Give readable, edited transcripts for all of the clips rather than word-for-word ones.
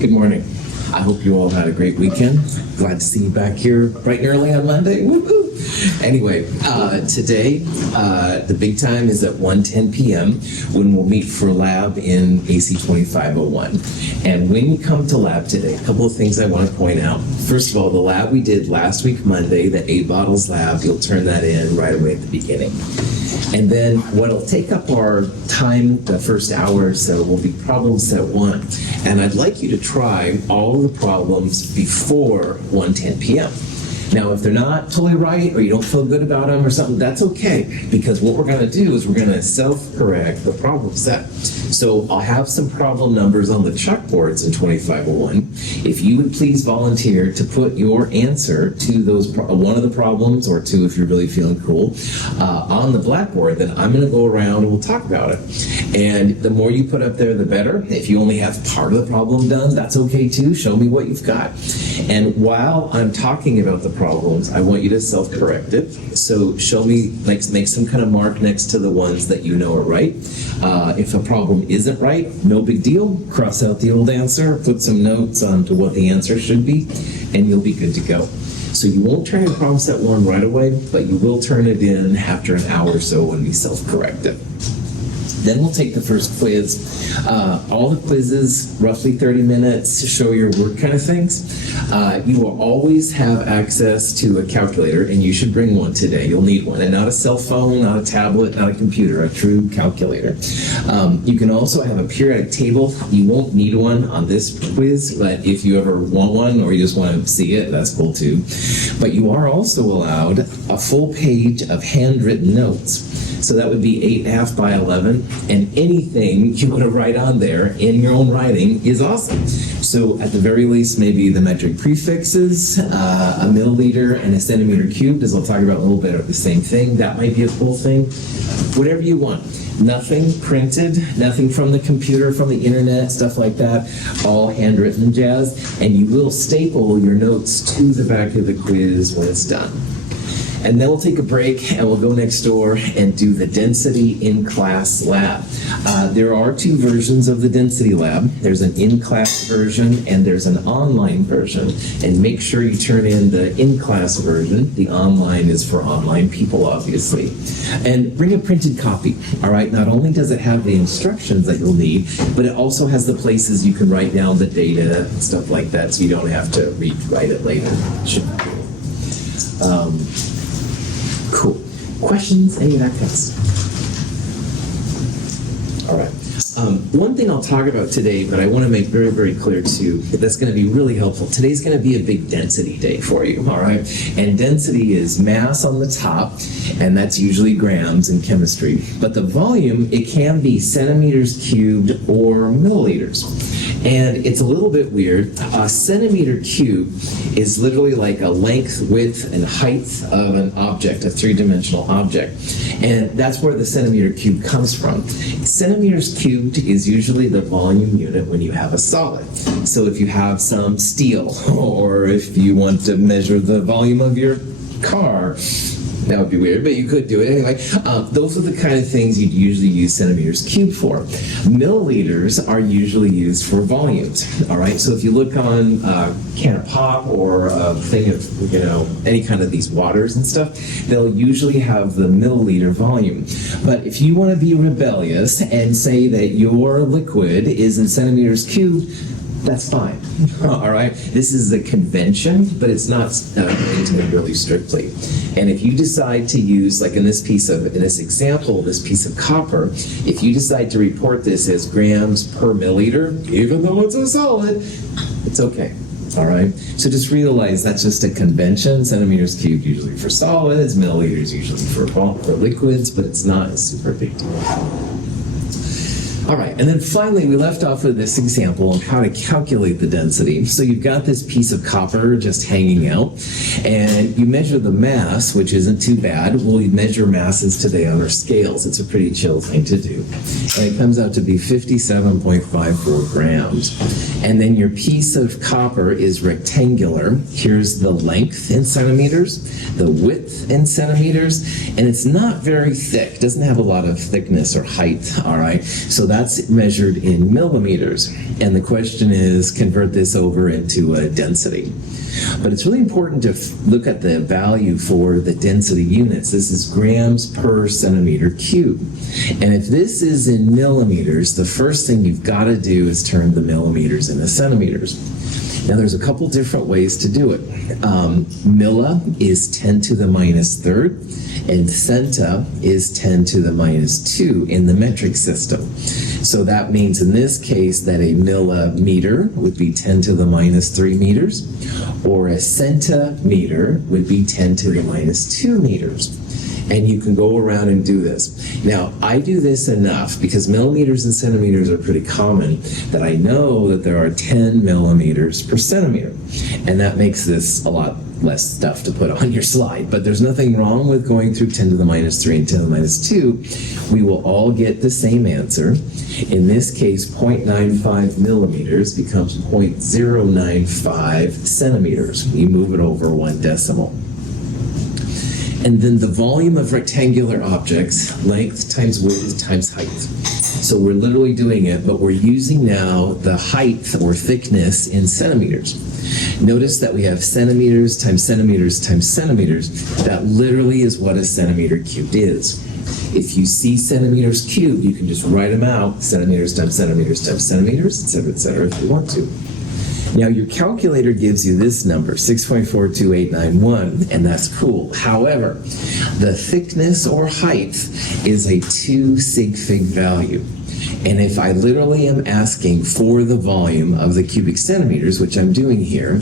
Good morning. I hope you all had a great weekend. Glad to see you back here bright and early on Monday. Woo-hoo. Anyway, today, the big time is at 1:10 p.m. when we'll meet for lab in AC 2501. And when you come to lab today, a couple of things I want to point out. First of all, the lab we did last week, Monday, the 8 bottles lab, you'll turn that in right away at the beginning. And then what'll take up our time, the first hour or so, will be problem set 1. And I'd like you to try all of the problems before 1:10 p.m. Now, if they're not totally right or you don't feel good about them or something, that's okay, because what we're going to do is we're going to self-correct the problem set. So I'll have some problem numbers on the chalkboards in 2501. If you would please volunteer to put your answer to those one of the problems, or two if you're really feeling cool, on the blackboard, then I'm going to go around and we'll talk about it. And the more you put up there, the better. If you only have part of the problem done, that's okay too. Show me what you've got. And while I'm talking about the problems, I want you to self-correct it. So show me, like, make some kind of mark next to the ones that you know are right. If a problem isn't right, no big deal. Cross out the old answer, put some notes on to what the answer should be, and you'll be good to go. So you won't turn in problem set 1 right away, but you will turn it in after an hour or so when we self-correct it. Then we'll take the first quiz. All the quizzes, roughly 30 minutes to show your work kind of things. You will always have access to a calculator, and you should bring one today. You'll need one, and not a cell phone, not a tablet, not a computer, a true calculator. You can also have a periodic table. You won't need one on this quiz, but if you ever want one or you just want to see it, that's cool too. But you are also allowed a full page of handwritten notes. So that would be 8.5 by 11, and anything you want to write on there in your own writing is awesome. So at the very least, maybe the metric prefixes, a milliliter and a centimeter cubed, as I'll talk about in a little bit, are the same thing. That might be a cool thing. Whatever you want. Nothing printed, nothing from the computer, from the internet, stuff like that. All handwritten jazz. And you will staple your notes to the back of the quiz when it's done. And then we'll take a break and we'll go next door and do the density in-class lab. There are 2 versions of the density lab. There's an in-class version and there's an online version. And make sure you turn in the in-class version. The online is for online people, obviously. And bring a printed copy, all right? Not only does it have the instructions that you'll need, but it also has the places you can write down the data and stuff like that, so you don't have to rewrite it later. Should be cool. Cool. Questions? Any of that kind of stuff? All right. One thing I'll talk about today, but I want to make very, very clear too, that's going to be really helpful. Today's going to be a big density day for you, all right? And density is mass on the top, and that's usually grams in chemistry. But the volume, it can be centimeters cubed or milliliters. And it's a little bit weird. A centimeter cube is literally like a length, width, and height of an object, a 3-dimensional object. And that's where the centimeter cube comes from. Centimeters cubed is usually the volume unit when you have a solid. So if you have some steel, or if you want to measure the volume of your car, that would be weird, but you could do it anyway. Those are the kind of things you'd usually use centimeters cubed for. Milliliters are usually used for volumes, all right? So if you look on a can of pop or a thing of, any kind of these waters and stuff, they'll usually have the milliliter volume. But if you want to be rebellious and say that your liquid is in centimeters cubed, that's fine. All right? This is a convention, but it's not maintained really strictly. And if you decide to use, like in this example, this piece of copper, if you decide to report this as grams per milliliter, even though it's a solid, it's okay. All right? So just realize that's just a convention. Centimeters cubed usually for solids, milliliters usually for liquids, but it's not a super big deal. All right, and then finally, we left off with this example of how to calculate the density. So you've got this piece of copper just hanging out, and you measure the mass, which isn't too bad. We'll measure masses today on our scales. It's a pretty chill thing to do. And it comes out to be 57.54 grams. And then your piece of copper is rectangular. Here's the length in centimeters, the width in centimeters, and it's not very thick. It doesn't have a lot of thickness or height, all right? So that that's measured in millimeters. And the question is, convert this over into a density. But it's really important to look at the value for the density units. This is grams per centimeter cube. And if this is in millimeters, the first thing you've got to do is turn the millimeters into centimeters. Now, there's a couple different ways to do it. Milli is 10 to the minus third, and centa is 10 to the minus 2 in the metric system. So that means in this case that a millimeter would be 10 to the minus 3 meters, or a centimeter would be 10 to the minus 2 meters. And you can go around and do this. Now, I do this enough because millimeters and centimeters are pretty common that I know that there are 10 millimeters per centimeter. And that makes this a lot less stuff to put on your slide. But there's nothing wrong with going through 10 to the minus 3 and 10 to the minus 2. We will all get the same answer. In this case, 0.95 millimeters becomes 0.095 centimeters. You move it over 1 decimal. And then the volume of rectangular objects, length times width times height. So we're literally doing it, but we're using now the height or thickness in centimeters. Notice that we have centimeters times centimeters times centimeters. That literally is what a centimeter cubed is. If you see centimeters cubed, you can just write them out, centimeters times centimeters times centimeters, et cetera, if you want to. Now, your calculator gives you this number, 6.42891, and that's cool. However, the thickness or height is a 2 sig fig value. And if I literally am asking for the volume of the cubic centimeters, which I'm doing here,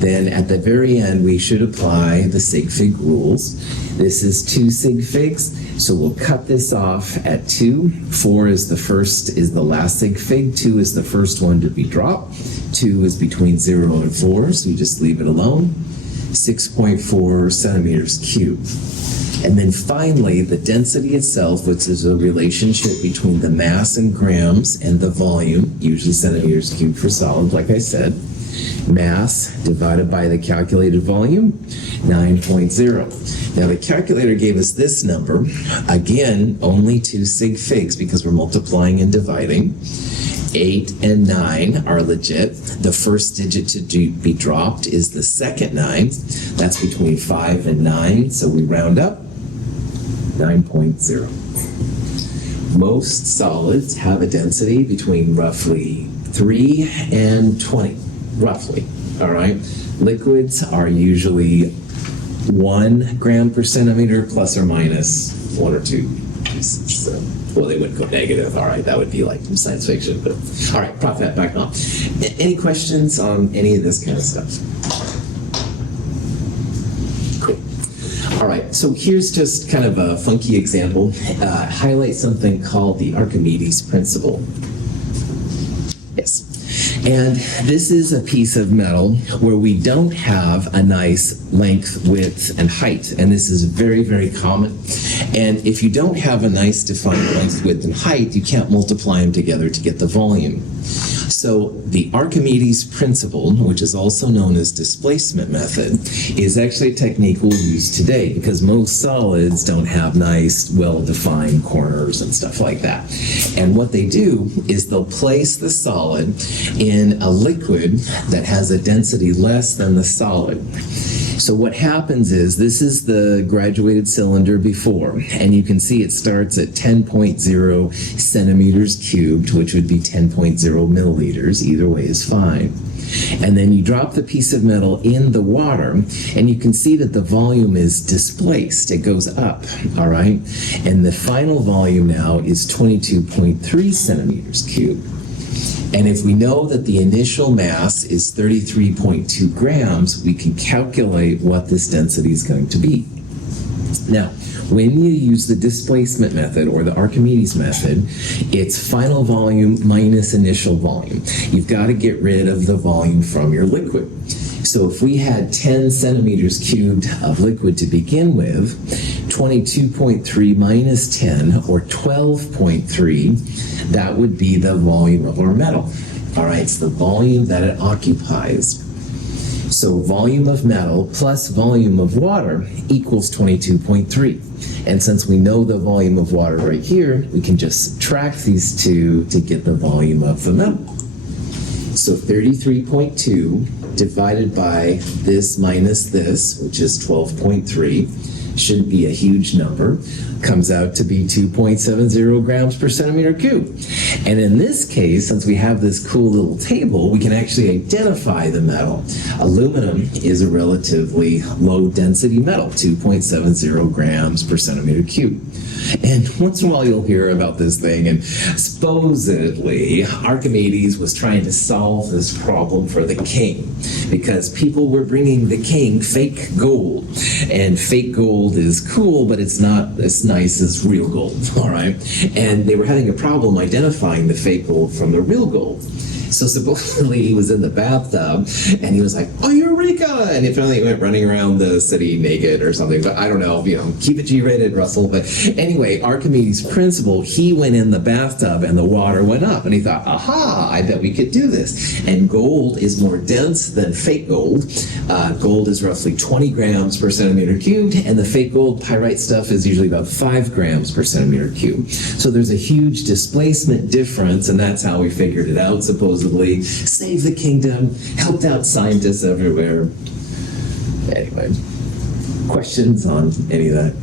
then at the very end, we should apply the sig fig rules. This is 2 sig figs, so we'll cut this off at 2. 4 is the last sig fig. 2 is the first one to be dropped. 2 is between 0 and 4, so you just leave it alone. 6.4 centimeters cubed. And then finally, the density itself, which is a relationship between the mass in grams and the volume, usually centimeters cubed for solid, like I said. Mass divided by the calculated volume, 9.0. Now the calculator gave us this number. Again, only 2 sig figs because we're multiplying and dividing. 8 and 9 are legit. The first digit to be dropped is the second 9. That's between 5 and 9, so we round up. 9.0. Most solids have a density between roughly 3 and 20, roughly, all right? Liquids are usually 1 gram per centimeter plus or minus 1 or 2 pieces. So, well, they wouldn't go negative, all right? That would be like science fiction, but all right, Prof. back on. Any questions on any of this kind of stuff? All right, so here's just kind of a funky example. Highlight something called the Archimedes principle. Yes. And this is a piece of metal where we don't have a nice length, width, and height. And this is very, very common. And if you don't have a nice defined length, width, and height, you can't multiply them together to get the volume. So the Archimedes principle, which is also known as displacement method, is actually a technique we'll use today because most solids don't have nice, well-defined corners and stuff like that. And what they do is they'll place the solid in a liquid that has a density less than the solid. So what happens is, this is the graduated cylinder before, and you can see it starts at 10.0 centimeters cubed, which would be 10.0 milliliters. Either way is fine. And then you drop the piece of metal in the water, and you can see that the volume is displaced. It goes up, all right? And the final volume now is 22.3 centimeters cubed. And if we know that the initial mass is 33.2 grams, we can calculate what this density is going to be. Now, when you use the displacement method or the Archimedes method, it's final volume minus initial volume. You've got to get rid of the volume from your liquid. So if we had 10 centimeters cubed of liquid to begin with, 22.3 minus 10, or 12.3, that would be the volume of our metal. All right, it's the volume that it occupies. So volume of metal plus volume of water equals 22.3. And since we know the volume of water right here, we can just subtract these two to get the volume of the metal. So 33.2 divided by this minus this, which is 12.3, shouldn't be a huge number, comes out to be 2.70 grams per centimeter cube. And in this case, since we have this cool little table, we can actually identify the metal. Aluminum is a relatively low density metal, 2.70 grams per centimeter cube. And once in a while you'll hear about this thing, and supposedly Archimedes was trying to solve this problem for the king because people were bringing the king fake gold. And fake gold is cool, but it's not as nice as real gold, all right? And they were having a problem identifying the fake gold from the real gold. So supposedly he was in the bathtub and he was like, "Oh, Eureka!" And apparently he went running around the city naked or something. But I don't know, keep it G-rated, Russell. But anyway, Archimedes' principle, he went in the bathtub and the water went up. And he thought, aha, I bet we could do this. And gold is more dense than fake gold. Gold is roughly 20 grams per centimeter cubed. And the fake gold pyrite stuff is usually about 5 grams per centimeter cubed. So there's a huge displacement difference. And that's how we figured it out, supposedly. Saved the kingdom, helped out scientists everywhere. Anyway, questions on any of that?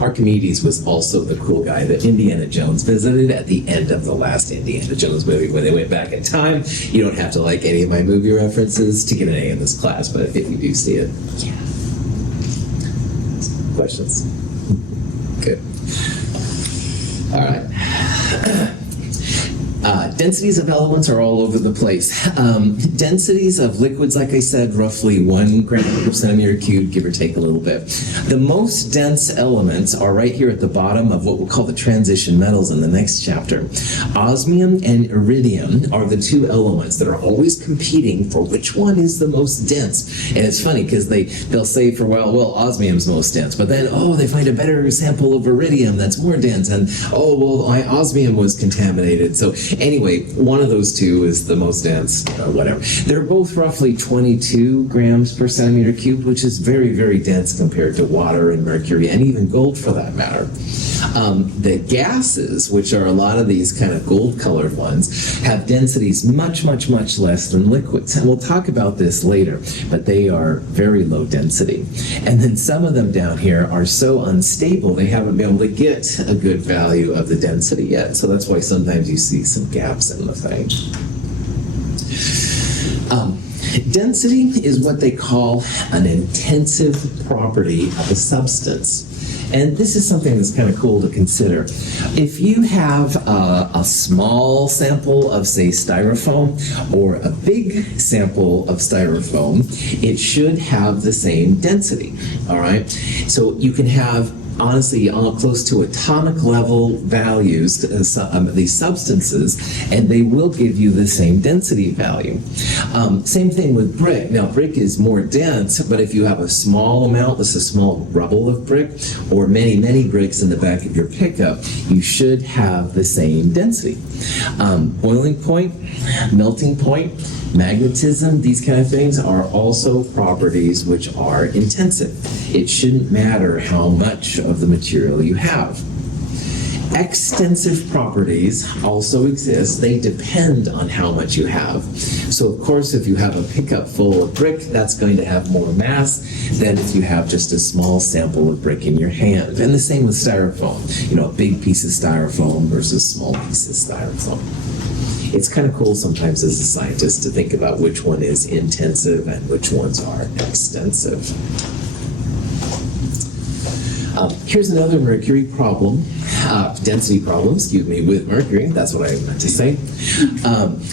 Archimedes was also the cool guy that Indiana Jones visited at the end of the last Indiana Jones movie when they went back in time. You don't have to like any of my movie references to get an A in this class, but if you do see it, yeah. Questions? Good. All right. Densities of elements are all over the place. Densities of liquids, like I said, roughly 1 gram per centimeter cubed, give or take a little bit. The most dense elements are right here at the bottom of what we'll call the transition metals in the next chapter. Osmium and iridium are the two elements that are always competing for which one is the most dense. And it's funny because they'll say for a while, well, osmium's most dense, but then, they find a better sample of iridium that's more dense, and my osmium was contaminated. So anyway, one of those two is the most dense, whatever. They're both roughly 22 grams per centimeter cubed, which is very, very dense compared to water and mercury and even gold for that matter. The gases, which are a lot of these kind of gold-colored ones, have densities much, much, much less than liquids. And we'll talk about this later, but they are very low density. And then some of them down here are so unstable, they haven't been able to get a good value of the density yet. So that's why sometimes you see some gaps in the thing. Density is what they call an intensive property of a substance. And this is something that's kind of cool to consider. If you have a small sample of, say, styrofoam or a big sample of styrofoam, it should have the same density, all right? So you can have honestly close to atomic level values, these substances, and they will give you the same density value. Same thing with brick. Now, brick is more dense, but if you have a small amount, this is a small rubble of brick, or many, many bricks in the back of your pickup, you should have the same density. Boiling point, melting point, magnetism, these kind of things are also properties which are intensive. It shouldn't matter how much of the material you have. Extensive properties also exist. They depend on how much you have. So of course, if you have a pickup full of brick, that's going to have more mass than if you have just a small sample of brick in your hand. And the same with styrofoam. A big piece of styrofoam versus small piece of styrofoam. It's kind of cool sometimes as a scientist to think about which one is intensive and which ones are extensive. Here's another mercury problem, density problem, with mercury. That's what I meant to say.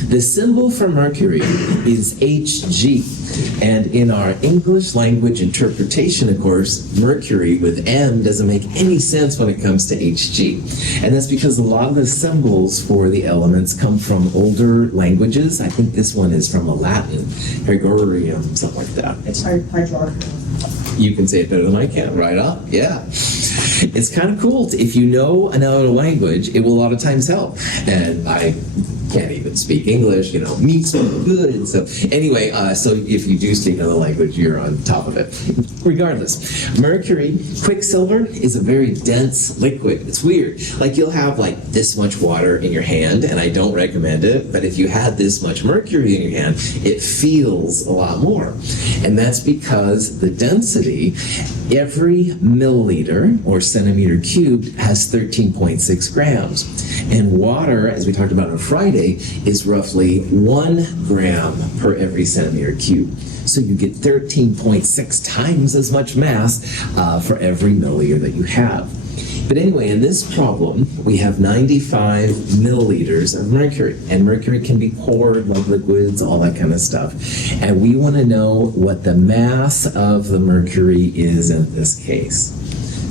The symbol for mercury is Hg. And in our English language interpretation, of course, mercury with M doesn't make any sense when it comes to Hg. And that's because a lot of the symbols for the elements come from older languages. I think this one is from a Latin, Gregorium, something like that. It's hydrogen. You can say it better than I can, right up? Yeah. It's kind of cool. If you know another language, it will a lot of times help. And I can't even speak English, me so good. So anyway, so if you do speak another language, you're on top of it. Regardless, mercury, quicksilver is a very dense liquid. It's weird. Like you'll have like this much water in your hand, and I don't recommend it, but if you had this much mercury in your hand, it feels a lot more. And that's because the density, every milliliter or centimeter cubed has 13.6 grams. And water, as we talked about on Friday, is roughly 1 gram per every centimeter cubed. So you get 13.6 times as much mass for every milliliter that you have. But anyway, in this problem, we have 95 milliliters of mercury. And mercury can be poured like liquids, all that kind of stuff. And we want to know what the mass of the mercury is in this case.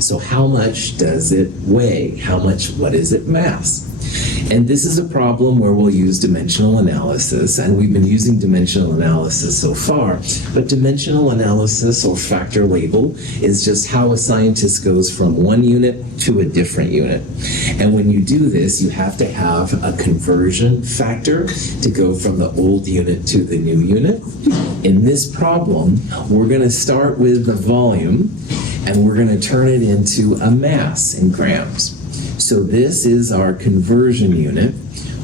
So how much does it weigh? What is it mass? And this is a problem where we'll use dimensional analysis, and we've been using dimensional analysis so far, but dimensional analysis or factor label is just how a scientist goes from one unit to a different unit. And when you do this, you have to have a conversion factor to go from the old unit to the new unit. In this problem, we're going to start with the volume, and we're going to turn it into a mass in grams. So this is our conversion unit.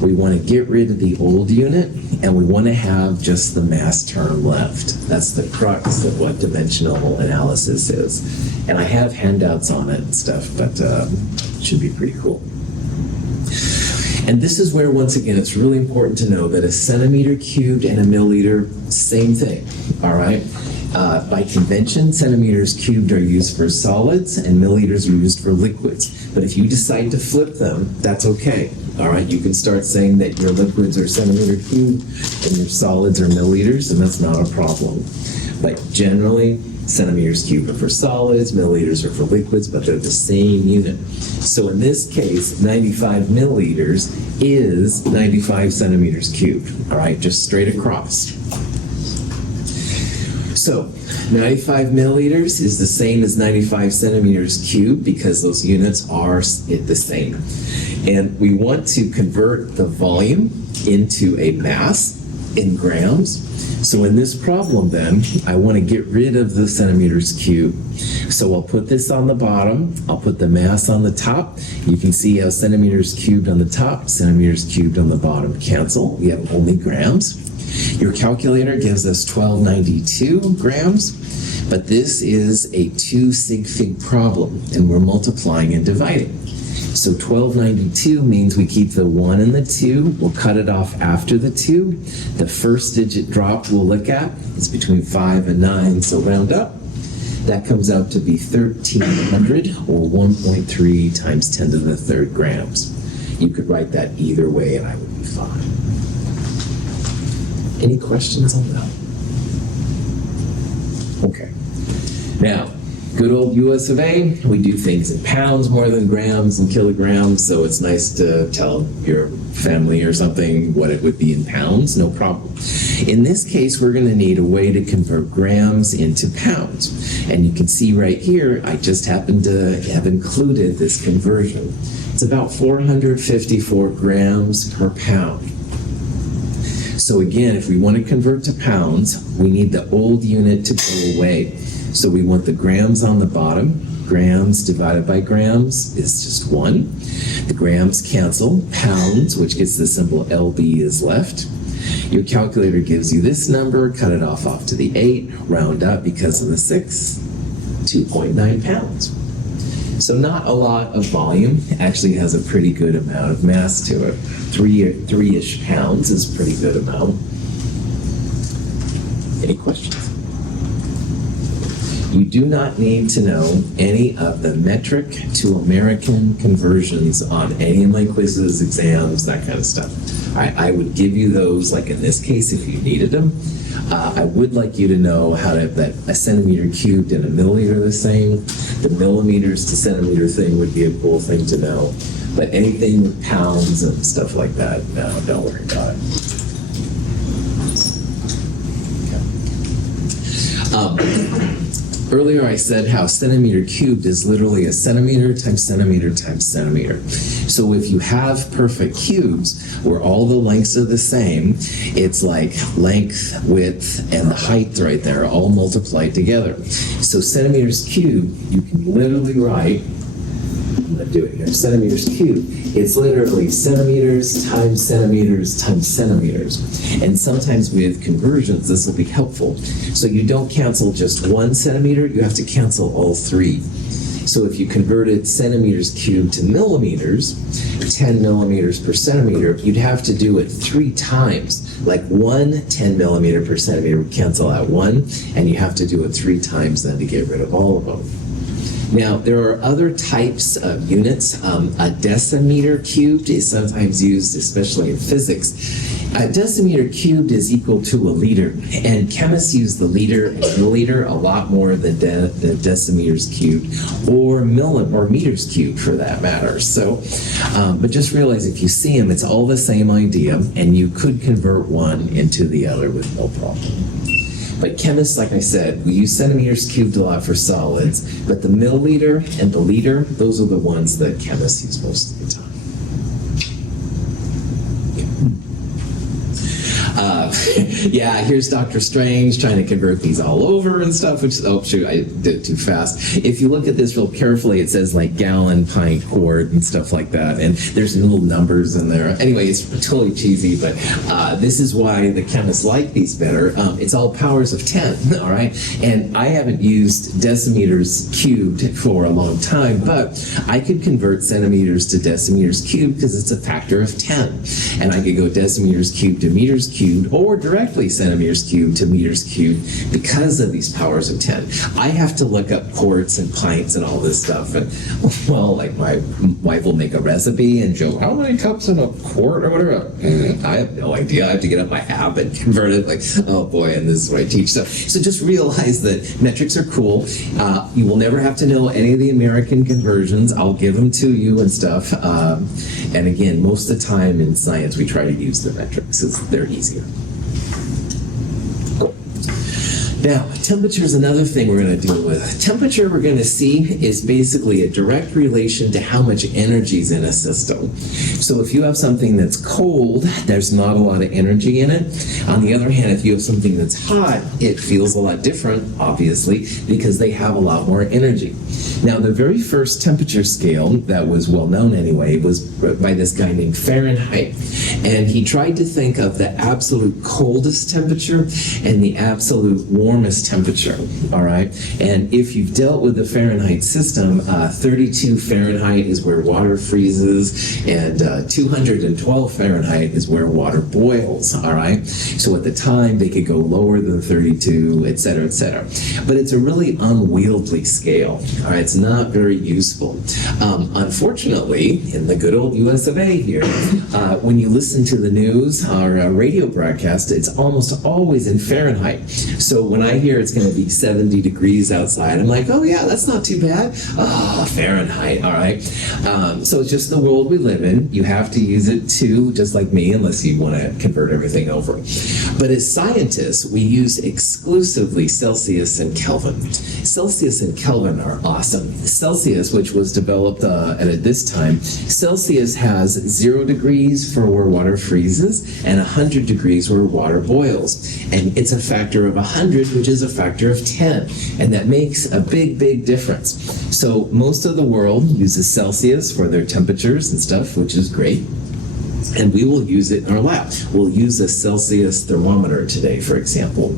We want to get rid of the old unit, and we want to have just the mass term left. That's the crux of what dimensional analysis is. And I have handouts on it and stuff, but it should be pretty cool. And this is where, once again, it's really important to know that a centimeter cubed and a milliliter, same thing, all right? By convention, centimeters cubed are used for solids and milliliters are used for liquids. But if you decide to flip them, that's okay. All right, you can start saying that your liquids are centimeter cubed and your solids are milliliters, and that's not a problem. But generally, centimeters cubed are for solids, milliliters are for liquids, but they're the same unit. So in this case, 95 milliliters is 95 centimeters cubed, all right, just straight across. So 95 milliliters is the same as 95 centimeters cubed because those units are the same. And we want to convert the volume into a mass in grams. So in this problem then, I want to get rid of the centimeters cubed. So I'll put this on the bottom, I'll put the mass on the top. You can see how centimeters cubed on the top, centimeters cubed on the bottom cancel. We have only grams. Your calculator gives us 1292 grams, but this is a 2 sig fig problem, and we're multiplying and dividing. So 1292 means we keep the 1 and the 2. We'll cut it off after the 2. The first digit drop we'll look at is between 5 and 9, so round up. That comes out to be 1,300, or 1.3 times 10 to the third grams. You could write that either way, and I would be fine. Any questions on that? Okay. Now, good old US of A, we do things in pounds more than grams and kilograms, so it's nice to tell your family or something what it would be in pounds, no problem. In this case, we're going to need a way to convert grams into pounds. And you can see right here, I just happened to have included this conversion. It's about 454 grams per pound. So again, if we want to convert to pounds, we need the old unit to go away. So we want the grams on the bottom. Grams divided by grams is just 1. The grams cancel. Pounds, which gets the symbol LB, is left. Your calculator gives you this number. Cut it off to the 8. Round up because of the 6. 2.9 pounds. So not a lot of volume. Actually has a pretty good amount of mass to it. 3-ish pounds is a pretty good amount. Any questions? You do not need to know any of the metric to American conversions on any of my quizzes, exams, that kind of stuff. I would give you those, like in this case, if you needed them. I would like you to know how to, that a centimeter cubed and a milliliter are the same. The millimeters to centimeter thing would be a cool thing to know. But anything with pounds and stuff like that, no, don't worry about it. Earlier I said how centimeter cubed is literally a centimeter times centimeter times centimeter. So if you have perfect cubes where all the lengths are the same, it's like length, width, and the height right there all multiplied together. So centimeters cubed, you can literally write, I'm going to do it here, centimeters cubed. It's literally centimeters times centimeters times centimeters. And sometimes with conversions, this will be helpful. So you don't cancel just 1 centimeter, you have to cancel all 3. So if you converted centimeters cubed to millimeters, 10 millimeters per centimeter, you'd have to do it 3 times. Like 1 10 millimeter per centimeter would cancel out 1, and you have to do it 3 times then to get rid of all of them. Now, there are other types of units. A decimeter cubed is sometimes used, especially in physics. A decimeter cubed is equal to a liter, and chemists use the liter and milliliter a lot more than the decimeters cubed, or meters cubed for that matter. So, but just realize if you see them, it's all the same idea, and you could convert one into the other with no problem. But chemists, like I said, we use centimeters cubed a lot for solids, but the milliliter and the liter, those are the ones that chemists use most of the time. Yeah, here's Dr. Strange trying to convert these all over and stuff, which, oh shoot, I did it too fast. If you look at this real carefully, it says like gallon, pint, quart, and stuff like that, and there's little numbers in there. Anyway, it's totally cheesy, but this is why the chemists like these better. It's all powers of 10, all right? And I haven't used decimeters cubed for a long time, but I could convert centimeters to decimeters cubed because it's a factor of 10. And I could go decimeters cubed to meters cubed, or directly centimeters cubed to meters cubed because of these powers of 10. I have to look up quarts and pints and all this stuff. And, well, like my wife will make a recipe and joke, how many cups in a quart or whatever? I have no idea. I have to get up my app and convert it. Like, oh boy, and this is what I teach. So just realize that metrics are cool. You will never have to know any of the American conversions. I'll give them to you and stuff. And again, most of the time in science, we try to use the metrics because they're easier. Now, temperature is another thing we're going to deal with. Temperature, we're going to see, is basically a direct relation to how much energy is in a system. So if you have something that's cold, there's not a lot of energy in it. On the other hand, if you have something that's hot, it feels a lot different, obviously, because they have a lot more energy. Now, the very first temperature scale that was well known anyway was by this guy named Fahrenheit. And he tried to think of the absolute coldest temperature and the absolute warmest temperature, all right? And if you've dealt with the Fahrenheit system, 32 Fahrenheit is where water freezes, and 212 Fahrenheit is where water boils, all right? So at the time, they could go lower than 32, et cetera, et cetera. But it's a really unwieldy scale, all right? It's not very useful. Unfortunately, in the good old US of A here, when you listen to the news or radio broadcast, it's almost always in Fahrenheit. So when I hear it's going to be 70 degrees outside, I'm like, oh yeah, that's not too bad. Oh, Fahrenheit, all right. So it's just the world we live in. You have to use it too, just like me, unless you want to convert everything over. But as scientists, we use exclusively Celsius and Kelvin. Celsius and Kelvin are awesome. Celsius, which was developed at this time, Celsius has 0 degrees for where water freezes and 100 degrees where water boils. And it's a factor of 100, which is a factor of 10. And that makes a big, big difference. So most of the world uses Celsius for their temperatures and stuff, which is great. And we will use it in our lab. We'll use a Celsius thermometer today, for example.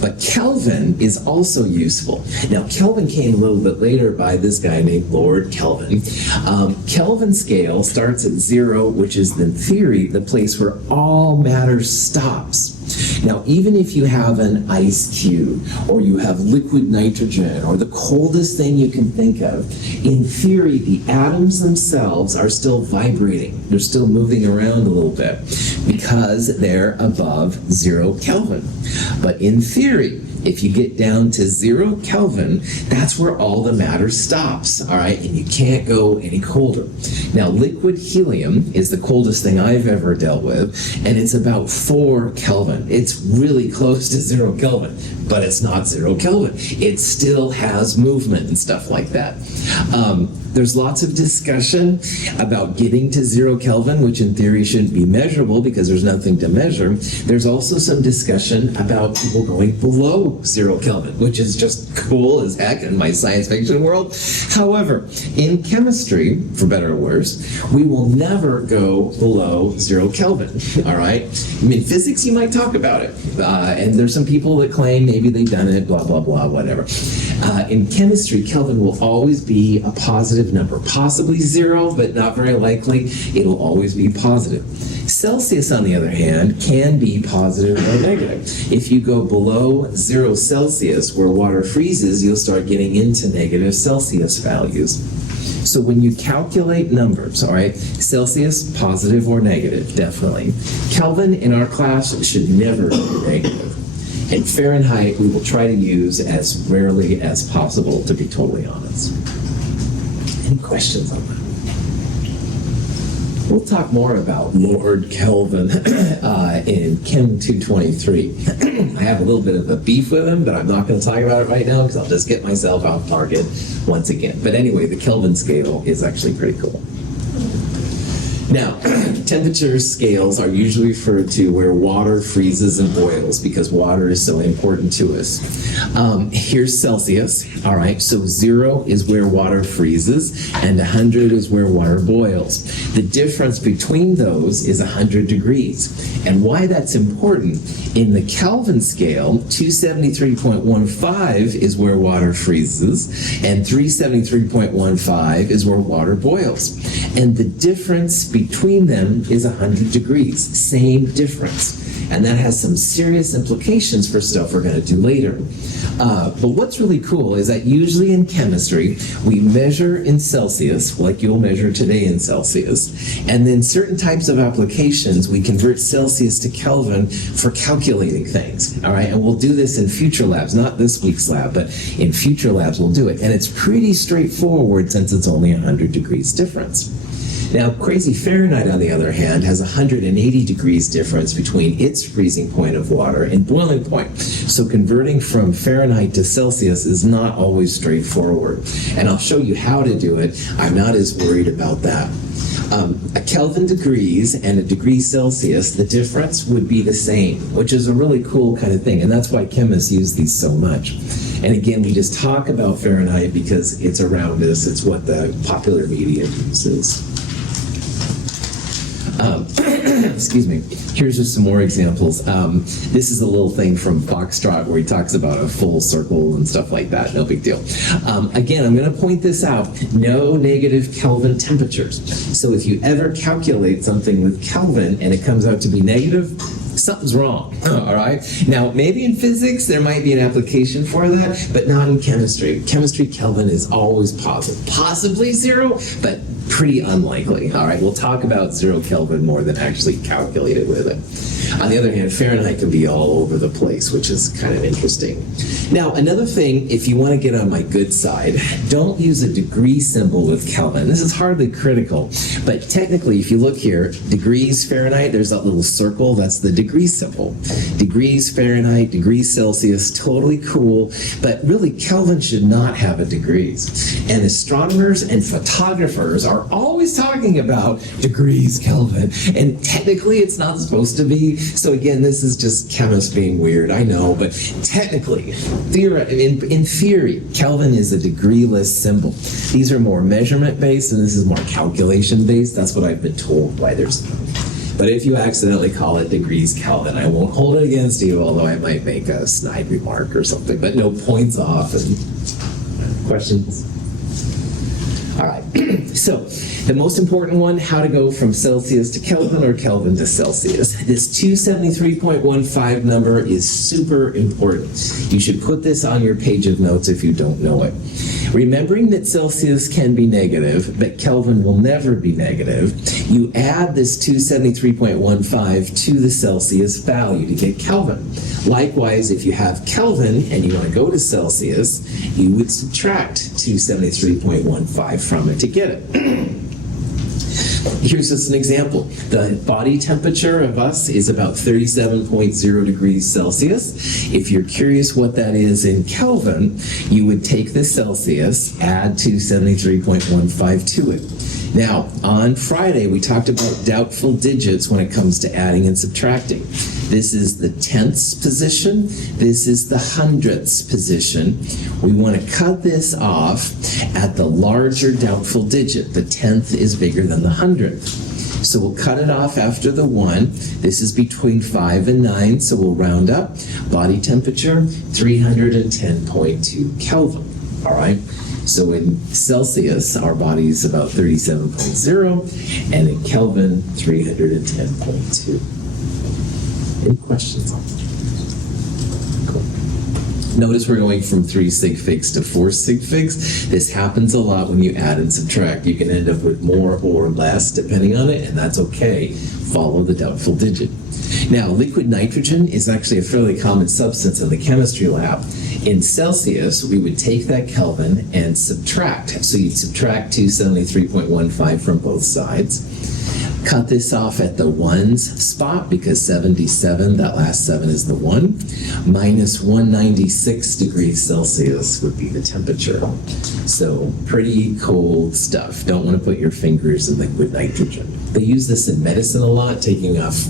But Kelvin is also useful. Now, Kelvin came a little bit later by this guy named Lord Kelvin. Kelvin scale starts at 0, which is, in theory, the place where all matter stops. Now, even if you have an ice cube, or you have liquid nitrogen, or the coldest thing you can think of, in theory, the atoms themselves are still vibrating. They're still moving around a little bit because they're above 0 Kelvin. But in theory, If you get down to 0 Kelvin, that's where all the matter stops, all right? And you can't go any colder. Now, liquid helium is the coldest thing I've ever dealt with, and it's about 4 Kelvin. It's really close to 0 Kelvin, but it's not 0 Kelvin. It still has movement and stuff like that. There's lots of discussion about getting to 0 Kelvin, which in theory shouldn't be measurable because there's nothing to measure. There's also some discussion about people going below 0 Kelvin, which is just cool as heck in my science fiction world. However, in chemistry, for better or worse, we will never go below 0 Kelvin, all right? In physics, you might talk about it. And there's some people that claim maybe they've done it, blah, blah, blah, whatever. In chemistry, Kelvin will always be a positive number, possibly 0, but not very likely. It'll always be positive. Celsius, on the other hand, can be positive or negative. If you go below 0 Celsius, where water freezes, you'll start getting into negative Celsius values. So when you calculate numbers, all right, Celsius, positive or negative, definitely. Kelvin in our class should never be negative. And Fahrenheit, we will try to use as rarely as possible, to be totally honest. Any questions on that? We'll talk more about Lord Kelvin in Chem 223. I have a little bit of a beef with him, but I'm not going to talk about it right now because I'll just get myself off target once again. But anyway, the Kelvin scale is actually pretty cool. Now, temperature scales are usually referred to where water freezes and boils because water is so important to us. Here's Celsius, all right, so 0 is where water freezes and 100 is where water boils. The difference between those is 100 degrees. And why that's important, in the Kelvin scale, 273.15 is where water freezes and 373.15 is where water boils. And the difference between them is 100 degrees, same difference. And that has some serious implications for stuff we're going to do later. But what's really cool is that usually in chemistry, we measure in Celsius, like you'll measure today in Celsius, and then certain types of applications, we convert Celsius to Kelvin for calculating things, all right? And we'll do this in future labs, not this week's lab, but in future labs we'll do it. And it's pretty straightforward since it's only 100 degrees difference. Now, crazy Fahrenheit, on the other hand, has 180 degrees difference between its freezing point of water and boiling point. So converting from Fahrenheit to Celsius is not always straightforward. And I'll show you how to do it. I'm not as worried about that. A Kelvin degrees and a degree Celsius, the difference would be the same, which is a really cool kind of thing. And that's why chemists use these so much. And again, we just talk about Fahrenheit because it's around us. It's what the popular media uses. Excuse me. Here's just some more examples. This is a little thing from Foxtrot where he talks about a full circle and stuff like that. No big deal. Again, I'm going to point this out. No negative Kelvin temperatures. So if you ever calculate something with Kelvin and it comes out to be negative, something's wrong, all right? Now, maybe in physics there might be an application for that, but not in chemistry. Chemistry, Kelvin is always positive. Possibly 0, but pretty unlikely, all right? We'll talk about 0 Kelvin more than actually calculate it with it. On the other hand, Fahrenheit can be all over the place, which is kind of interesting. Now, another thing, if you want to get on my good side, don't use a degree symbol with Kelvin. This is hardly critical, but technically, if you look here, degrees Fahrenheit, there's that little circle, that's the degree symbol. Degrees Fahrenheit, degrees Celsius, totally cool, but really Kelvin should not have a degrees. And astronomers and photographers are always talking about degrees Kelvin, and technically it's not supposed to be. So again, this is just chemists being weird, I know, but technically, in theory, Kelvin is a degreeless symbol. These are more measurement-based, and this is more calculation-based. That's what I've been told by their stuff. But if you accidentally call it degrees Kelvin, I won't hold it against you, although I might make a snide remark or something, but no points off. And questions? All right, so the most important one, how to go from Celsius to Kelvin or Kelvin to Celsius. This 273.15 number is super important. You should put this on your page of notes if you don't know it. Remembering that Celsius can be negative, but Kelvin will never be negative, you add this 273.15 to the Celsius value to get Kelvin. Likewise, if you have Kelvin and you want to go to Celsius, you would subtract 273.15 from it to get it. Here's just an example. The body temperature of us is about 37.0 degrees Celsius. If you're curious what that is in Kelvin, you would take the Celsius, add 273.15 to it. Now, on Friday, we talked about doubtful digits when it comes to adding and subtracting. This is the tenths position. This is the hundredths position. We want to cut this off at the larger doubtful digit. The tenth is bigger than the hundredth. So we'll cut it off after the 1. This is between 5 and 9, so we'll round up. Body temperature, 310.2 Kelvin. All right? So in Celsius, our body is about 37.0, and in Kelvin, 310.2. Any questions on that? Cool. Notice we're going from 3 sig figs to 4 sig figs. This happens a lot when you add and subtract. You can end up with more or less depending on it, and that's okay. Follow the doubtful digit. Now, liquid nitrogen is actually a fairly common substance in the chemistry lab. In Celsius, we would take that Kelvin and subtract. So you'd subtract 273.15 from both sides. Cut this off at the 1's spot because 77, that last 7 is the 1. Minus 196 degrees Celsius would be the temperature. So pretty cold stuff. Don't want to put your fingers in liquid nitrogen. They use this in medicine a lot, taking off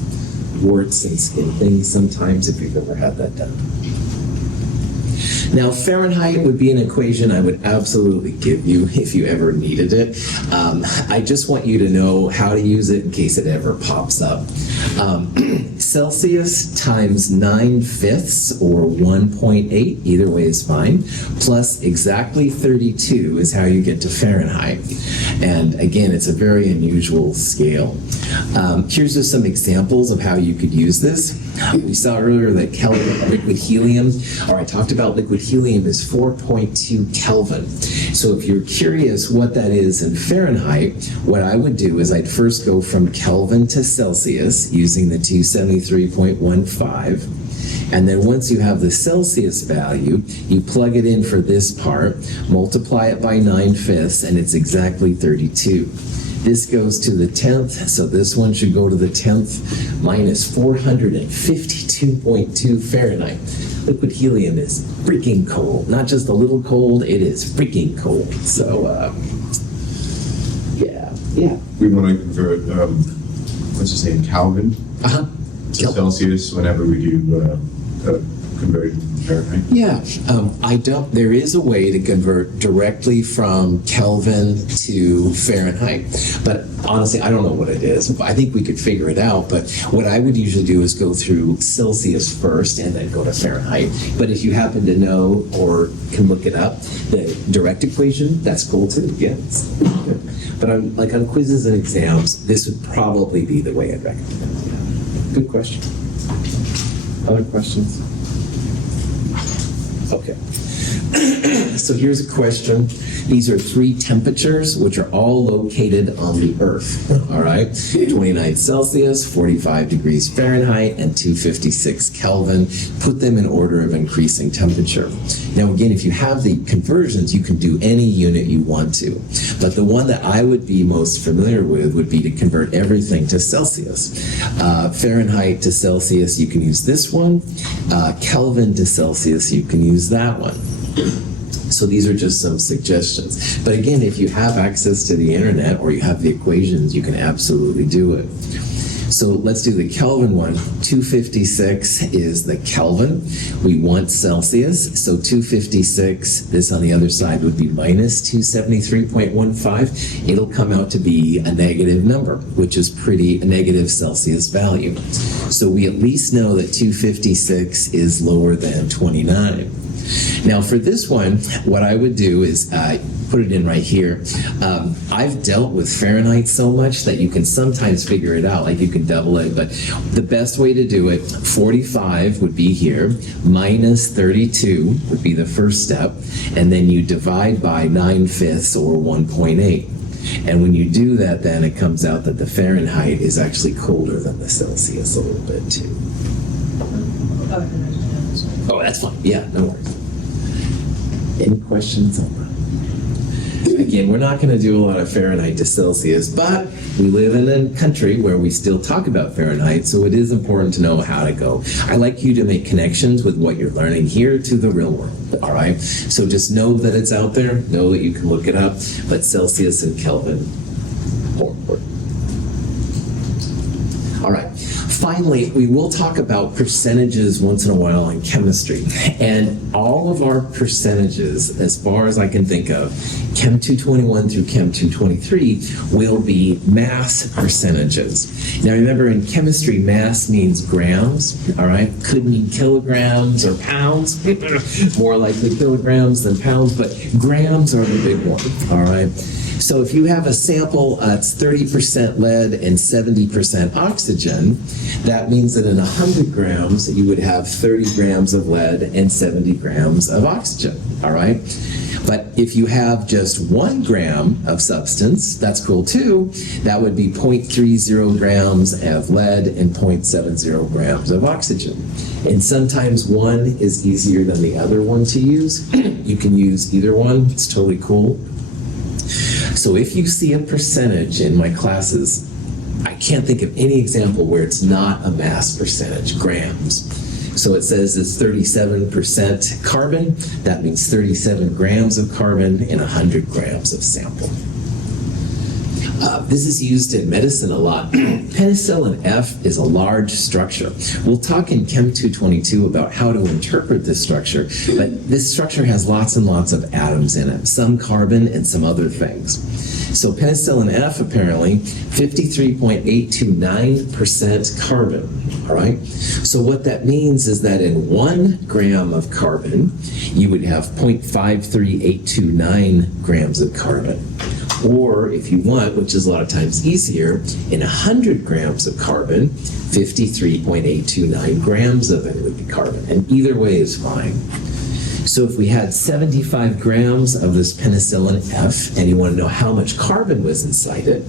warts and skin things sometimes if you've ever had that done. Now, Fahrenheit would be an equation I would absolutely give you if you ever needed it. I just want you to know how to use it in case it ever pops up. Celsius times 9/5 or 1.8, either way is fine, plus exactly 32 is how you get to Fahrenheit. And again, it's a very unusual scale. Here's just some examples of how you could use this. We saw earlier that liquid helium, or I talked about liquid helium is 4.2 Kelvin. So if you're curious what that is in Fahrenheit, what I would do is I'd first go from Kelvin to Celsius using the 273.15. And then once you have the Celsius value, you plug it in for this part, multiply it by 9/5, and it's exactly 32. This goes to the 10th, so this one should go to the 10th, minus 452.2 Fahrenheit. Liquid helium is freaking cold. Not just a little cold, it is freaking cold. So, yeah. We want to convert, what's his name, Kelvin to Celsius whenever we do conversion to Fahrenheit. Yeah, there is a way to convert directly from Kelvin to Fahrenheit, but honestly, I don't know what it is. I think we could figure it out, but what I would usually do is go through Celsius first and then go to Fahrenheit. But if you happen to know or can look it up, the direct equation, that's cool too, yeah. But on quizzes and exams, this would probably be the way I'd recommend it. Yeah. Good question. Other questions? Okay. So here's a question. These are 3 temperatures, which are all located on the Earth. All right? 29 Celsius, 45 degrees Fahrenheit, and 256 Kelvin. Put them in order of increasing temperature. Now, again, if you have the conversions, you can do any unit you want to. But the one that I would be most familiar with would be to convert everything to Celsius. Fahrenheit to Celsius, you can use this one. Kelvin to Celsius, you can use that one. So these are just some suggestions. But again, if you have access to the internet or you have the equations, you can absolutely do it. So let's do the Kelvin one. 256 is the Kelvin. We want Celsius. So 256, this on the other side would be minus 273.15. It'll come out to be a negative number, which is a negative Celsius value. So we at least know that 256 is lower than 29. Now for this one, what I would do is put it in right here. I've dealt with Fahrenheit so much that you can sometimes figure it out, like you can double it, but the best way to do it, 45 would be here, minus 32 would be the first step, and then you divide by 9/5 or 1.8. And when you do that, then it comes out that the Fahrenheit is actually colder than the Celsius a little bit too. Oh, that's fine. Yeah, no worries. Any questions on that? Again, we're not going to do a lot of Fahrenheit to Celsius, but we live in a country where we still talk about Fahrenheit, so it is important to know how to go. I like you to make connections with what you're learning here to the real world, all right? So just know that it's out there, know that you can look it up, but Celsius and Kelvin, more important. All right. Finally, we will talk about percentages once in a while in chemistry. And all of our percentages, as far as I can think of, Chem 221 through Chem 223, will be mass percentages. Now remember, in chemistry, mass means grams, all right? Could mean kilograms or pounds, more likely kilograms than pounds, but grams are the big one, all right? So if you have a sample, it's 30% lead and 70% oxygen, that means that in 100 grams, you would have 30 grams of lead and 70 grams of oxygen, all right? But if you have just 1 gram of substance, that's cool too, that would be 0.30 grams of lead and 0.70 grams of oxygen. And sometimes one is easier than the other one to use. You can use either one, it's totally cool. So if you see a percentage in my classes, I can't think of any example where it's not a mass percentage, grams. So it says it's 37% carbon, that means 37 grams of carbon in 100 grams of sample. This is used in medicine a lot. Penicillin F is a large structure. We'll talk in Chem 222 about how to interpret this structure, but this structure has lots and lots of atoms in it, some carbon and some other things. So penicillin F, apparently, 53.829% carbon, all right? So what that means is that in 1 gram of carbon, you would have 0.53829 grams of carbon. Or if you want, which is a lot of times easier, in 100 grams of carbon, 53.829 grams of it would be carbon. And either way is fine. So if we had 75 grams of this penicillin F, and you want to know how much carbon was inside it,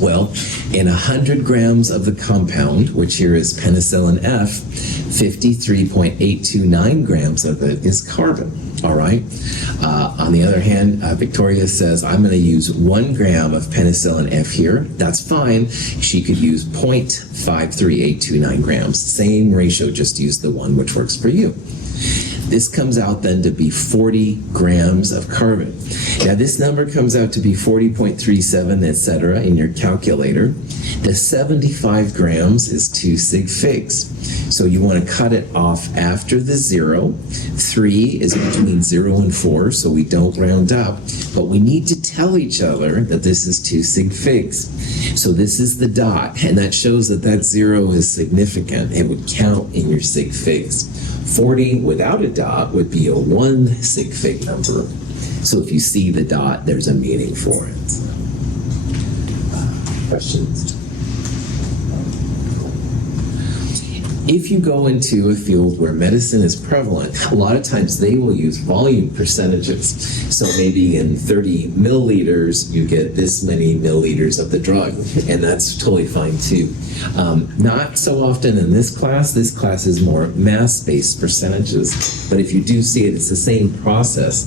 well, in 100 grams of the compound, which here is penicillin F, 53.829 grams of it is carbon, all right? On the other hand, Victoria says, I'm going to use 1 gram of penicillin F here. That's fine. She could use 0.53829 grams. Same ratio, just use the one which works for you. This comes out then to be 40 grams of carbon. Now this number comes out to be 40.37, etc. in your calculator. The 75 grams is 2 sig figs. So you want to cut it off after the 0. 3 is between 0 and 4, so we don't round up. But we need to tell each other that this is 2 sig figs. So this is the dot, and that shows that that 0 is significant. It would count in your sig figs. 40 without a dot would be a 1 sig fig number. So if you see the dot, there's a meaning for it. Questions? If you go into a field where medicine is prevalent, a lot of times they will use volume percentages. So maybe in 30 milliliters, you get this many milliliters of the drug, and that's totally fine too. Not so often in this class. This class is more mass-based percentages, but if you do see it, it's the same process,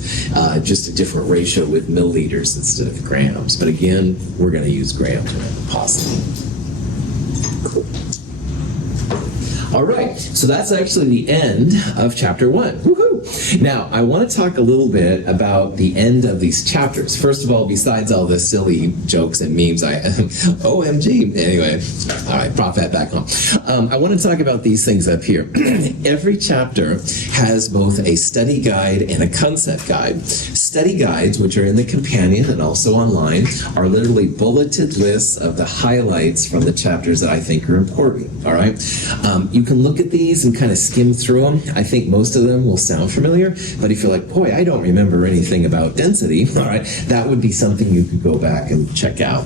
just a different ratio with milliliters instead of grams. But again, we're going to use grams whenever possible. Cool. All right, so that's actually the end of chapter 1. Woohoo! Now, I want to talk a little bit about the end of these chapters. First of all, besides all the silly jokes and memes, OMG. Anyway, all right, prop that back on. I want to talk about these things up here. Every chapter has both a study guide and a concept guide. Study guides, which are in the companion and also online, are literally bulleted lists of the highlights from the chapters that I think are important, all right? You can look at these and kind of skim through them. I think most of them will sound familiar, but if you're like, boy, I don't remember anything about density, all right, that would be something you could go back and check out.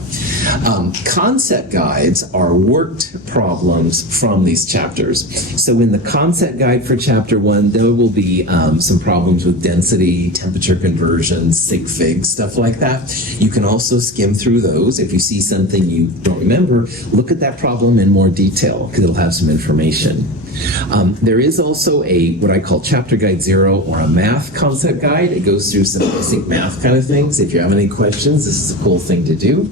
Concept guides are worked problems from these chapters. So in the concept guide for chapter 1, there will be some problems with density, temperature conversion, sig fig, stuff like that. You can also skim through those. If you see something you don't remember, look at that problem in more detail because it'll have some information. There is also a what I call chapter guide 0 or a math concept guide. It goes through some basic math kind of things. If you have any questions, this is a cool thing to do.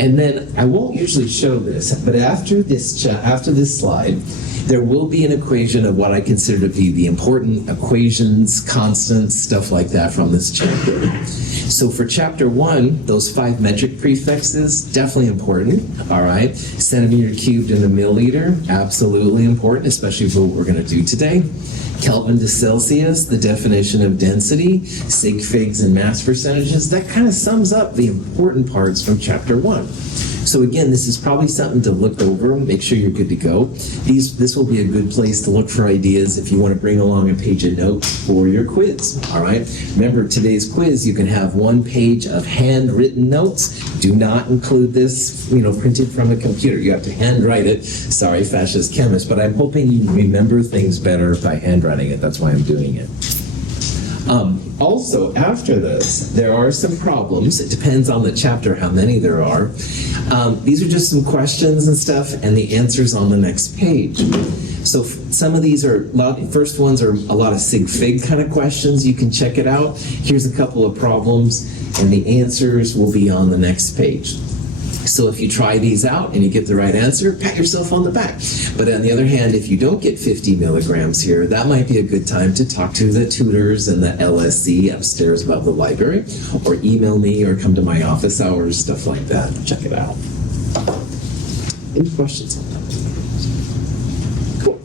And then I won't usually show this, but after this slide, there will be an equation of what I consider to be the important equations, constants, stuff like that from this chapter. So for chapter 1, those 5 metric prefixes, definitely important, all right? Centimeter cubed in a milliliter, absolutely important, especially for what we're going to do today. Kelvin to Celsius, the definition of density, sig figs and mass percentages, that kind of sums up the important parts from chapter 1. So again, this is probably something to look over, make sure you're good to go. This will be a good place to look for ideas if you want to bring along a page of notes for your quiz, all right? Remember, today's quiz, you can have 1 page of handwritten notes. Do not include this, printed from a computer. You have to handwrite it. Sorry, fascist chemist, but I'm hoping you remember things better by handwriting it. That's why I'm doing it. Also, after this, there are some problems. It depends on the chapter how many there are. These are just some questions and stuff, and the answers on the next page. So some of these first ones are a lot of sig fig kind of questions. You can check it out. Here's a couple of problems, and the answers will be on the next page. So if you try these out and you get the right answer, pat yourself on the back. But on the other hand, if you don't get 50 milligrams here, that might be a good time to talk to the tutors and the LSC upstairs above the library, or email me or come to my office hours, stuff like that. Check it out. Any questions? Cool.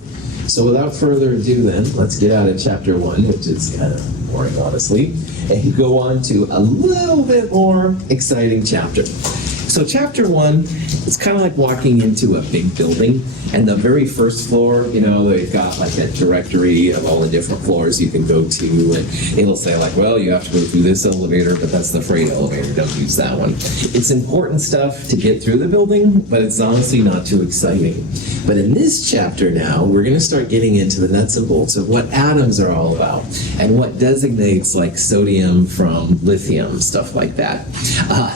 So without further ado then, let's get out of chapter 1, which is kind of boring, honestly, and go on to a little bit more exciting chapter. So chapter 1, it's kind of like walking into a big building, and the very first floor, they've got like a directory of all the different floors you can go to, and it'll say like, well, you have to go through this elevator, but that's the freight elevator, don't use that one. It's important stuff to get through the building, but it's honestly not too exciting. But in this chapter now, we're going to start getting into the nuts and bolts of what atoms are all about, and what designates like sodium from lithium, stuff like that.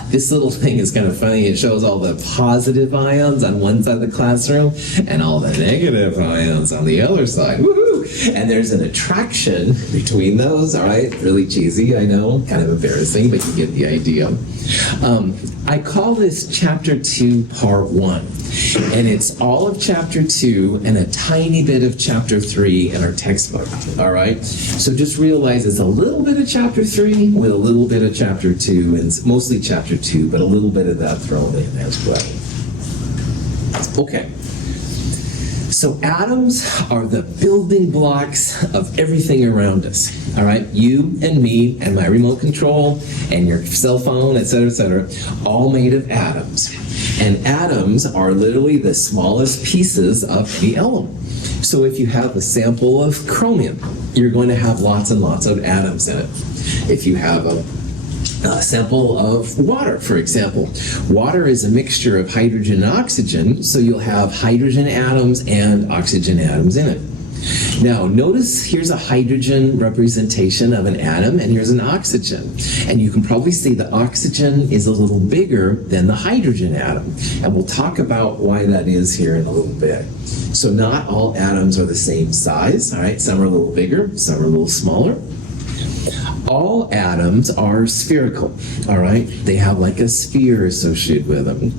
This little thing is kind of funny. It shows all the positive ions on one side of the classroom and all the negative ions on the other side. Woohoo! And there's an attraction between those, all right? Really cheesy, I know, kind of embarrassing, but you get the idea. I call this chapter 2, part 1. And it's all of chapter 2 and a tiny bit of chapter 3 in our textbook, all right? So just realize it's a little bit of chapter 3 with a little bit of chapter 2, and it's mostly chapter 2, but a little bit of that thrown in as well. Okay. So atoms are the building blocks of everything around us, all right? You and me and my remote control and your cell phone, et cetera, all made of atoms. And atoms are literally the smallest pieces of the element. So if you have a sample of chromium, you're going to have lots and lots of atoms in it. If you have a sample of water, for example. Water is a mixture of hydrogen and oxygen, so you'll have hydrogen atoms and oxygen atoms in it. Now, notice here's a hydrogen representation of an atom, and here's an oxygen. And you can probably see the oxygen is a little bigger than the hydrogen atom. And we'll talk about why that is here in a little bit. So not all atoms are the same size, all right? Some are a little bigger, some are a little smaller. All atoms are spherical, all right? They have like a sphere associated with them.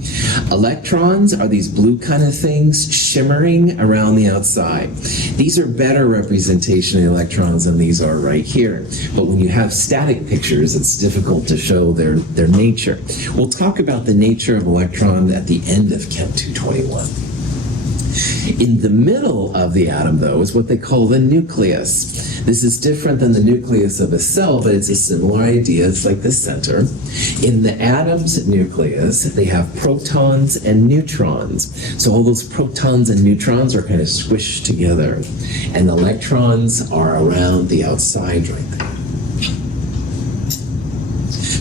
Electrons are these blue kind of things shimmering around the outside. These are better representation of electrons than these are right here. But when you have static pictures, it's difficult to show their nature. We'll talk about the nature of electron at the end of Chem 221. In the middle of the atom, though, is what they call the nucleus. This is different than the nucleus of a cell, but it's a similar idea. It's like the center. In the atom's nucleus, they have protons and neutrons. So all those protons and neutrons are kind of squished together. And electrons are around the outside right there.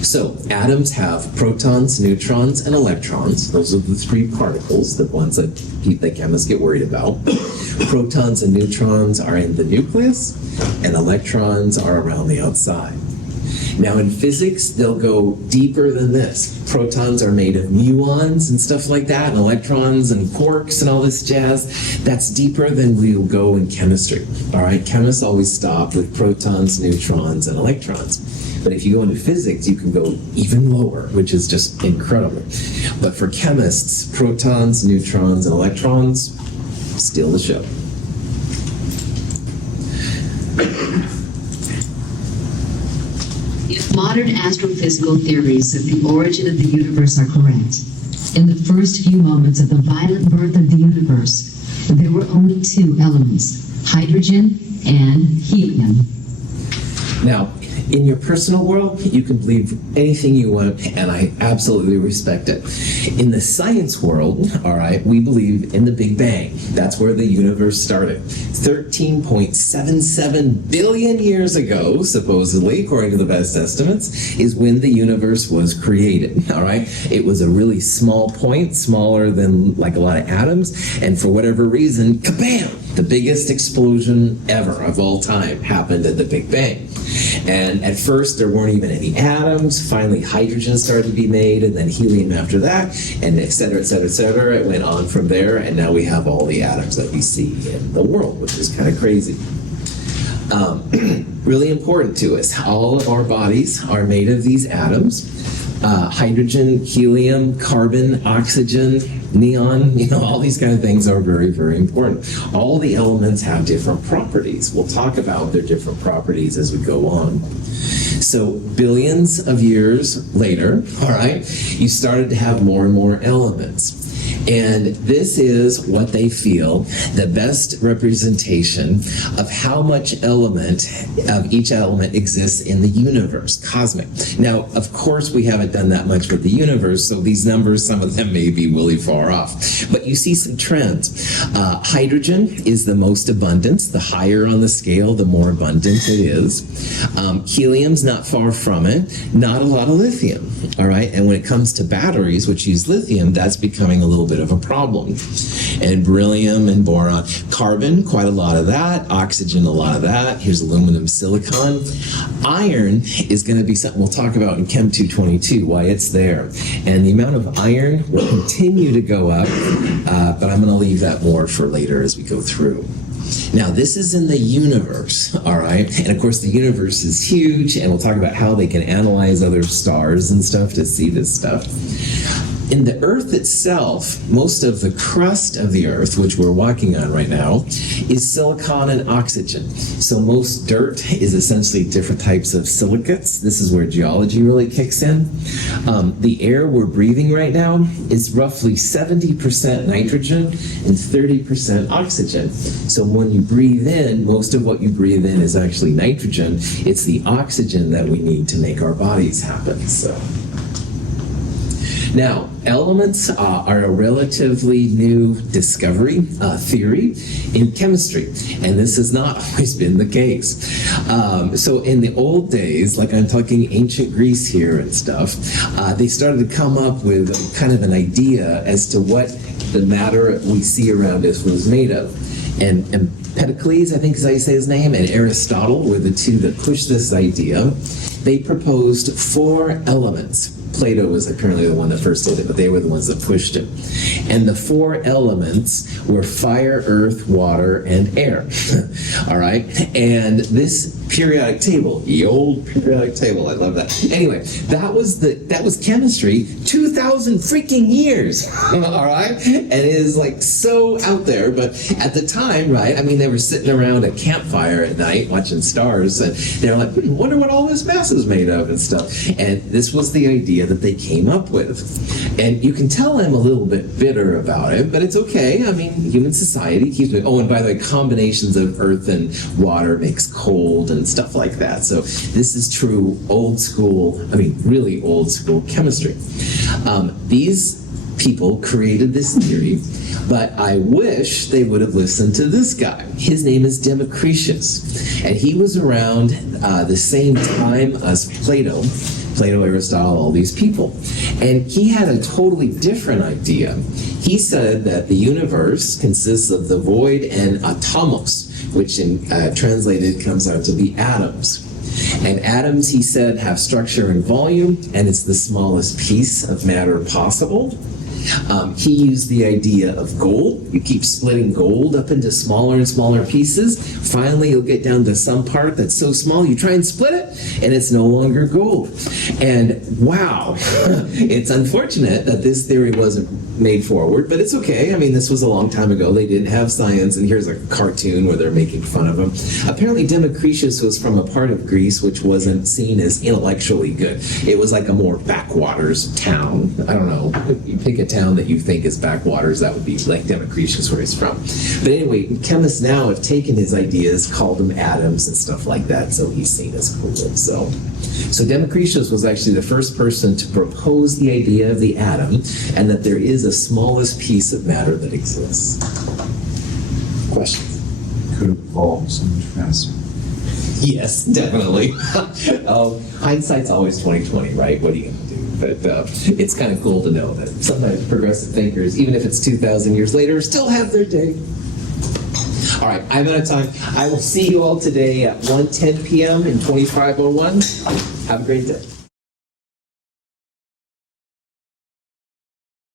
So atoms have protons, neutrons, and electrons. Those are the three particles, the ones that chemists get worried about. Protons and neutrons are in the nucleus, and electrons are around the outside. Now in physics, they'll go deeper than this. Protons are made of muons and stuff like that, and electrons and quarks and all this jazz. That's deeper than we'll go in chemistry. All right, chemists always stop with protons, neutrons, and electrons. But if you go into physics, you can go even lower, which is just incredible. But for chemists, protons, neutrons, and electrons steal the show. If modern astrophysical theories of the origin of the universe are correct, in the first few moments of the violent birth of the universe, there were only two elements, hydrogen and helium. Now, in your personal world, you can believe anything you want, and I absolutely respect it. In the science world, all right, we believe in the Big Bang. That's where the universe started. 13.77 billion years ago, supposedly, according to the best estimates, is when the universe was created, all right? It was a really small point, smaller than like a lot of atoms, and for whatever reason, kabam! The biggest explosion ever of all time happened at the Big Bang. And at first, there weren't even any atoms. Finally, hydrogen started to be made, and then helium after that, and et cetera, et cetera, et cetera. It went on from there, and now we have all the atoms that we see in the world, which is kind of crazy. Really important to us. All of our bodies are made of these atoms. Hydrogen, helium, carbon, oxygen, neon, all these kind of things are very, very important. All the elements have different properties. We'll talk about their different properties as we go on. So billions of years later, all right, you started to have more and more elements. And this is what they feel the best representation of how much element of each element exists in the universe, cosmic. Now, of course, we haven't done that much with the universe, so these numbers, some of them may be really far off. But you see some trends. Hydrogen is the most abundant. The higher on the scale, the more abundant it is. Helium's not far from it. Not a lot of lithium, all right? And when it comes to batteries, which use lithium, that's becoming a little bit of a problem. And beryllium and boron. Carbon, quite a lot of that. Oxygen, a lot of that. Here's aluminum, silicon. Iron is going to be something we'll talk about in Chem 222, why it's there. And the amount of iron will continue to go up, but I'm going to leave that more for later as we go through. Now, this is in the universe, all right? And of course, the universe is huge, and we'll talk about how they can analyze other stars and stuff to see this stuff. In the Earth itself, most of the crust of the Earth, which we're walking on right now, is silicon and oxygen. So most dirt is essentially different types of silicates. This is where geology really kicks in. The air we're breathing right now is roughly 70% nitrogen and 30% oxygen. So when you breathe in, most of what you breathe in is actually nitrogen. It's the oxygen that we need to make our bodies happen. So. Now, elements are a relatively new discovery, theory in chemistry, and this has not always been the case. So in the old days, like I'm talking ancient Greece here and stuff, they started to come up with kind of an idea as to what the matter we see around us was made of. And Empedocles, I think is how you say his name, and Aristotle were the two that pushed this idea. They proposed 4 elements. Plato was apparently the one that first did it, but they were the ones that pushed it. And the 4 elements were fire, earth, water, and air. All right? And this periodic table, the old periodic table. I love that. Anyway, that was chemistry 2,000 freaking years. All right, and it is like so out there. But at the time, right? I mean, they were sitting around a campfire at night watching stars, and they're like, wonder what all this mass is made of and stuff. And this was the idea that they came up with. And you can tell I'm a little bit bitter about it, but it's okay. I mean, human society keeps moving. Oh, and by the way, combinations of earth and water makes cold and stuff like that. So this is true old school, I mean, really old school chemistry. These people created this theory, but I wish they would have listened to this guy. His name is Democritus, and he was around the same time as Plato, Aristotle, all these people. And he had a totally different idea. He said that the universe consists of the void and atomos, which in translated comes out to be atoms. And atoms, he said, have structure and volume, and it's the smallest piece of matter possible. He used the idea of gold. You keep splitting gold up into smaller and smaller pieces. Finally, you'll get down to some part that's so small, you try and split it, and it's no longer gold. And wow, it's unfortunate that this theory wasn't made forward, but it's okay. I mean, this was a long time ago. They didn't have science, and here's a cartoon where they're making fun of him. Apparently, Democritus was from a part of Greece which wasn't seen as intellectually good. It was like a more backwaters town. I don't know. You pick a town that you think is backwaters, that would be like Democritus, where he's from. But anyway, chemists now have taken his ideas, called them atoms and stuff like that, so he's seen as cool. So Democritus was actually the first person to propose the idea of the atom, and that there is a smallest piece of matter that exists. Question? Could have evolved so much faster. Yes, definitely. Hindsight's always 20/20, right? What are you going to do? But it's kind of cool to know that sometimes progressive thinkers, even if it's 2,000 years later, still have their day. All right, I'm out of time. I will see you all today at 1:10 p.m. in 2501. Have a great day.